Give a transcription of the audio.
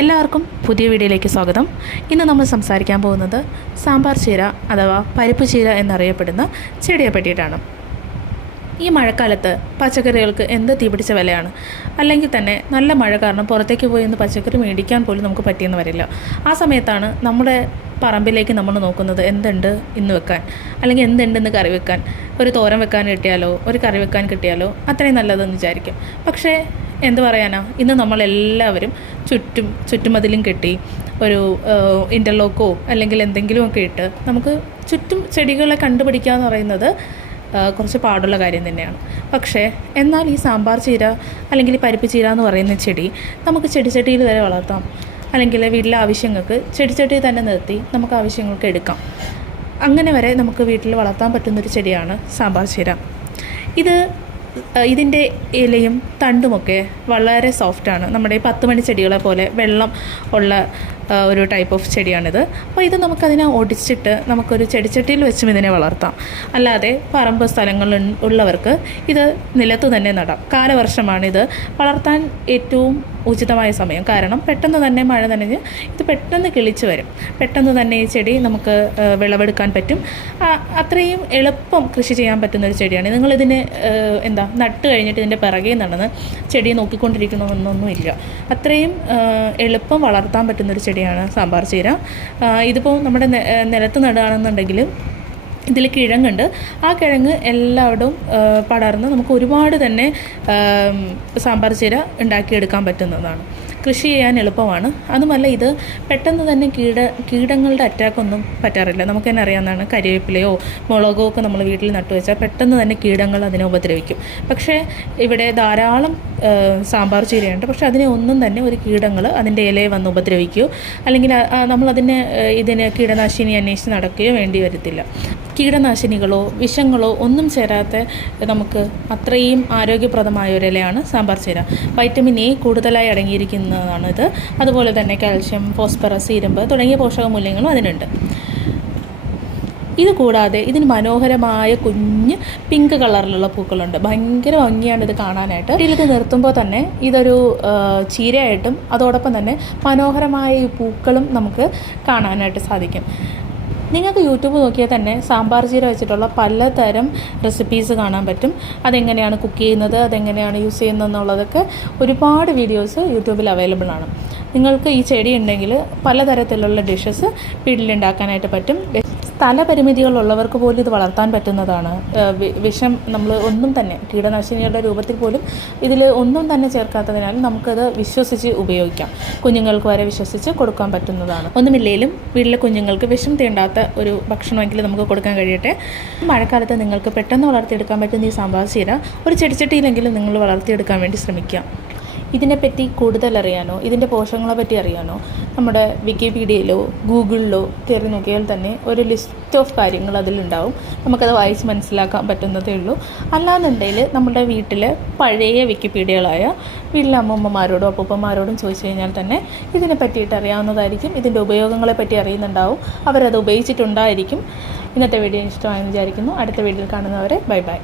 എല്ലാവർക്കും പുതിയ വീഡിയോയിലേക്ക് സ്വാഗതം. ഇന്ന് നമ്മൾ സംസാരിക്കാൻ പോകുന്നത് സാമ്പാർ ചീര അഥവാ പരിപ്പ് ചീര എന്നറിയപ്പെടുന്ന ചെടിയെ പറ്റിയിട്ടാണ് ഈ മഴക്കാലത്ത് പച്ചക്കറികൾക്ക് എന്ത് തീപിടിച്ച വിലയാണ്? അല്ലെങ്കിൽ തന്നെ നല്ല മഴ കാരണം പുറത്തേക്ക് പോയി ഒന്ന് പച്ചക്കറി മേടിക്കാൻ പോലും നമുക്ക് പറ്റിയെന്ന് വരില്ല. ആ സമയത്താണ് നമ്മുടെ പറമ്പിലേക്ക് നമ്മൾ നോക്കുന്നത് എന്തുണ്ട് ഇന്ന് വെക്കാൻ? അല്ലെങ്കിൽ എന്തുണ്ടെന്ന് കറി വെക്കാൻ? ഒരു തോരൻ വെക്കാൻ കിട്ടിയാലോ? ഒരു കറി വെക്കാൻ കിട്ടിയാലോ? അത്രയും നല്ലതെന്ന് വിചാരിക്കും. പക്ഷേ എന്ത് പറയാനാ? ഇന്ന് നമ്മളെല്ലാവരും ചുറ്റും ചുറ്റുമതിലും കെട്ടി ഒരു ഇന്റർലോക്കോ അല്ലെങ്കിൽ എന്തെങ്കിലുമൊക്കെ ഇട്ട് നമുക്ക് ചുറ്റും ചെടികളെ കണ്ടുപിടിക്കുക എന്ന് പറയുന്നത് കുറച്ച് പാടുള്ള കാര്യം തന്നെയാണ്. പക്ഷേ എന്നാൽ ഈ സാമ്പാർ ചീര അല്ലെങ്കിൽ പരിപ്പ് ചീര എന്ന് പറയുന്ന ചെടി നമുക്ക് ചെടിച്ചട്ടിയിൽ വരെ വളർത്താം. അല്ലെങ്കിൽ വീട്ടിലെ ആവശ്യങ്ങൾക്ക് ചെടിച്ചട്ടി തന്നെ നിർത്തി നമുക്ക് ആവശ്യങ്ങൾക്ക് എടുക്കാം. അങ്ങനെ വരെ നമുക്ക് വീട്ടിൽ വളർത്താൻ പറ്റുന്നൊരു ചെടിയാണ് സാമ്പാർ ചീര. ഇത് ഇതിന്റെ ഇലയും തണ്ടുമൊക്കെ വളരെ സോഫ്റ്റാണ് നമ്മുടെ പത്ത് മണി ചെടികളെ പോലെ വെള്ളം ഉള്ള ഒരു ടൈപ്പ് ഓഫ് ചെടിയാണിത്. അപ്പോൾ ഇത് നമുക്കതിനെ ഒടിച്ചിട്ട് നമുക്കൊരു ചെടിച്ചട്ടിയിൽ വെച്ചും ഇതിനെ വളർത്താം. അല്ലാതെ പറമ്പ് സ്ഥലങ്ങളിൽ ഉള്ളവർക്ക് ഇത് നിലത്ത് തന്നെ നടാം. കാലവർഷമാണിത്. വളർത്താൻ ഏറ്റവും ഉചിതമായ സമയം. കാരണം പെട്ടെന്ന് തന്നെ മഴ നനഞ്ഞ് ഇത് പെട്ടെന്ന് കിളിച്ചു വരും. പെട്ടെന്ന് തന്നെ ഈ ചെടി നമുക്ക് വിളവെടുക്കാൻ പറ്റും. അത്രയും എളുപ്പം കൃഷി ചെയ്യാൻ പറ്റുന്ന ഒരു ചെടിയാണ്. നിങ്ങളിതിന് എന്താ നട്ട് കഴിഞ്ഞിട്ട് ഇതിന്റെ പിറകെ നടന്ന് ചെടിയെ നോക്കിക്കൊണ്ടിരിക്കണമെന്നൊന്നുമില്ല. അത്രയും എളുപ്പം വളർത്താൻ പറ്റുന്ന ഒരു ചെടിയാണ് സാമ്പാർ ചീര. ഇതിപ്പോൾ നമ്മുടെ നിലത്ത് നടുകയാണെന്നുണ്ടെങ്കിൽ ഇതിൽ കിഴങ്ങുണ്ട്. ആ കിഴങ്ങ് എല്ലായിടവും പടർന്ന് നമുക്ക് ഒരുപാട് തന്നെ സാമ്പാർ ചീര ഉണ്ടാക്കിയെടുക്കാൻ പറ്റുന്നതാണ്. കൃഷി ചെയ്യാൻ എളുപ്പമാണ്. അതുമല്ല ഇത് പെട്ടെന്ന് തന്നെ കീട കീടങ്ങളുടെ അറ്റാക്കൊന്നും പറ്റാറില്ല. നമുക്ക് തന്നെ അറിയാവുന്നതാണ് കരിവേപ്പിലയോ മുളകോ ഒക്കെ നമ്മൾ വീട്ടിൽ നട്ടുവെച്ചാൽ പെട്ടെന്ന് തന്നെ കീടങ്ങൾ അതിനെ ഉപദ്രവിക്കും. പക്ഷേ ഇവിടെ ധാരാളം സാമ്പാർ ചീരയുണ്ട്. പക്ഷേ അതിനെ ഒന്നും തന്നെ ഒരു കീടങ്ങൾ അതിന്റെ ഇലയെ വന്ന് ഉപദ്രവിക്കുകയോ അല്ലെങ്കിൽ നമ്മളതിനെ ഇതിന് കീടനാശിനി അന്വേഷിച്ച് നടക്കുകയോ വേണ്ടി വരത്തില്ല. കീടനാശിനികളോ വിഷങ്ങളോ ഒന്നും ചേരാത്ത നമുക്ക് അത്രയും ആരോഗ്യപ്രദമായ ഒരു ഇലയാണ് സാമ്പാർ ചീര. വൈറ്റമിൻ എ കൂടുതലായി അടങ്ങിയിരിക്കുന്നതാണ് ഇത് അതുപോലെ തന്നെ കാൽഷ്യം ഫോസ്ഫറസ് ഇരുമ്പ് തുടങ്ങിയ പോഷകമൂല്യങ്ങളും അതിനുണ്ട്. ഇത് കൂടാതെ ഇതിന് മനോഹരമായ കുഞ്ഞ് പിങ്ക് കളറിലുള്ള പൂക്കളുണ്ട്. ഭയങ്കര ഭംഗിയാണ് ഇത് കാണാനായിട്ട്. ഇത് നിർത്തുമ്പോൾ തന്നെ ഇതൊരു ചീരയായിട്ടും അതോടൊപ്പം തന്നെ മനോഹരമായ ഈ പൂക്കളും നമുക്ക് കാണാനായിട്ട് സാധിക്കും. നിങ്ങൾക്ക് യൂട്യൂബ് നോക്കിയാൽ തന്നെ സാമ്പാർ ചീര വെച്ചിട്ടുള്ള പലതരം റെസിപ്പീസ് കാണാൻ പറ്റും. അതെങ്ങനെയാണ് കുക്ക് ചെയ്യുന്നത് അതെങ്ങനെയാണ് യൂസ് ചെയ്യുന്നത് എന്നുള്ളതൊക്കെ ഒരുപാട് വീഡിയോസ് യൂട്യൂബിൽ അവൈലബിൾ ആണ്. നിങ്ങൾക്ക് ഈ ചെടി ഉണ്ടെങ്കിൽ പലതരത്തിലുള്ള ഡിഷസ് വീട്ടിലുണ്ടാക്കാനായിട്ട് പറ്റും. സ്ഥലപരിമിതികളുള്ളവർക്ക് പോലും ഇത് വളർത്താൻ പറ്റുന്നതാണ്. വിഷം നമ്മൾ ഒന്നും തന്നെ കീടനാശിനികളുടെ രൂപത്തിൽ പോലും ഇതിൽ ഒന്നും തന്നെ ചേർക്കാത്തതിനാൽ നമുക്കത് വിശ്വസിച്ച് ഉപയോഗിക്കാം. കുഞ്ഞുങ്ങൾക്ക് വരെ വിശ്വസിച്ച് കൊടുക്കാൻ പറ്റുന്നതാണ്. ഒന്നുമില്ലെങ്കിലും വീട്ടിലെ കുഞ്ഞുങ്ങൾക്ക് വിഷം തീണ്ടാത്ത ഒരു ഭക്ഷണമെങ്കിലും നമുക്ക് കൊടുക്കാൻ കഴിയട്ടെ. മഴക്കാലത്ത് നിങ്ങൾക്ക് പെട്ടെന്ന് വളർത്തിയെടുക്കാൻ പറ്റുന്ന ഈ സാമ്പാർ ചീര ഒരു ചെടിച്ചട്ടിയിലെങ്കിലും നിങ്ങൾ വളർത്തിയെടുക്കാൻ വേണ്ടി ശ്രമിക്കുക ഇതിനെപ്പറ്റി കൂടുതൽ അറിയാനോ ഇതിന്റെ പോഷകങ്ങളെ പറ്റി അറിയാനോ നമ്മുടെ വിക്കിപീഡിയയിലോ ഗൂഗിളിലോ കയറി നോക്കിയാൽ തന്നെ ഒരു ലിസ്റ്റ് ഓഫ് കാര്യങ്ങൾ അതിലുണ്ടാവും. നമുക്കത് വായിച്ച് മനസ്സിലാക്കാൻ പറ്റുന്നതേ ഉള്ളൂ. അല്ലാന്നുണ്ടെങ്കിൽ നമ്മുടെ വീട്ടിലെ പഴയ വിക്കിപീഡിയകളായ വീട്ടിലെ അമ്മമ്മമാരോടും അപ്പൂപ്പന്മാരോടും ചോദിച്ചു കഴിഞ്ഞാൽ തന്നെ ഇതിനെ പറ്റിയിട്ട് അറിയാവുന്നതായിരിക്കും. ഇതിന്റെ ഉപയോഗങ്ങളെ പറ്റി അറിയുന്നുണ്ടാവും. അവരത് ഉപയോഗിച്ചിട്ടുണ്ടായിരിക്കും. ഇന്നത്തെ വീഡിയോ ഇഷ്ടമായെന്ന് വിചാരിക്കുന്നു. അടുത്ത വീഡിയോയിൽ കാണുന്നവരെ ബൈ ബൈ.